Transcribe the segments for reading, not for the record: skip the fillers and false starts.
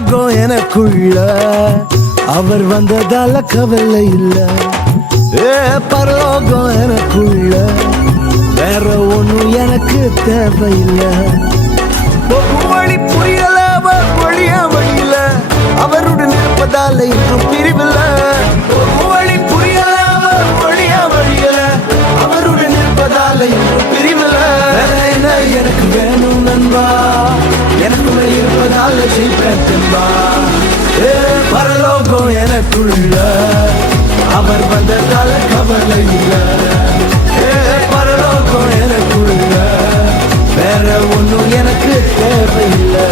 பரலோகம் எனக்குள்ள அவர் வந்ததால கவலை இல்ல. பரலோகம் எனக்குள்ள வேற ஒண்ணும் எனக்கு தேவையில்லை. வழி புரியல வழியா வழியில அவருடன் இருப்பதால இன்னும் பிரிவில்ல. வழி புரியல வழியா வழியில அவருடன் இருப்பதால இன்னும் பிரிவில்ல. என்ன எனக்கு வேணும் நண்பா, எனக்குள்ள இருப்பதால ஜெயிப்பேன் தெம்பா. பரலோகம் எனக்குள்ள அவர் வந்ததால கவலை இல்ல. பரலோகம் எனக்குள்ள வேற ஒண்ணும் எனக்கு தேவையில்லை.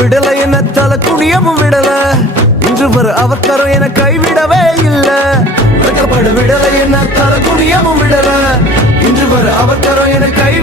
விடல என்ன தலை குடியவும் விடல, இன்று வர அவக்கரம் என கைவிடவே இல்ல. விடல என்ன தலை குடியவும் விடல, இன்று வர அவக்கரம் என கை